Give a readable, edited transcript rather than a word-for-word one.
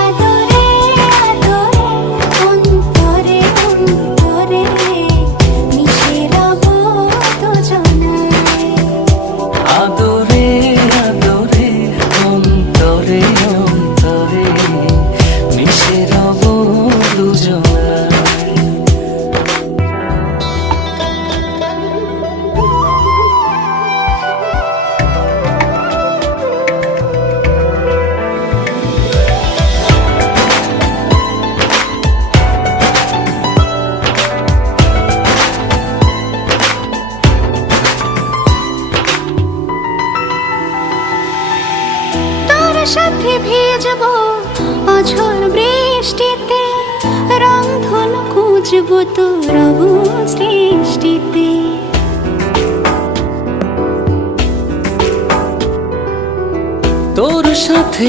আদরে আদরে অন্তরে অন্তরে মিশে রব দুজনায়। আদরে আদরে অন্তরে অন্তরে মিশে রব দুজনায়। তোর সাথে ভিজবো অঝোর বৃষ্টিতে, রংধনু খুঁজবো তোর সৃষ্টিতে। তোর সাথে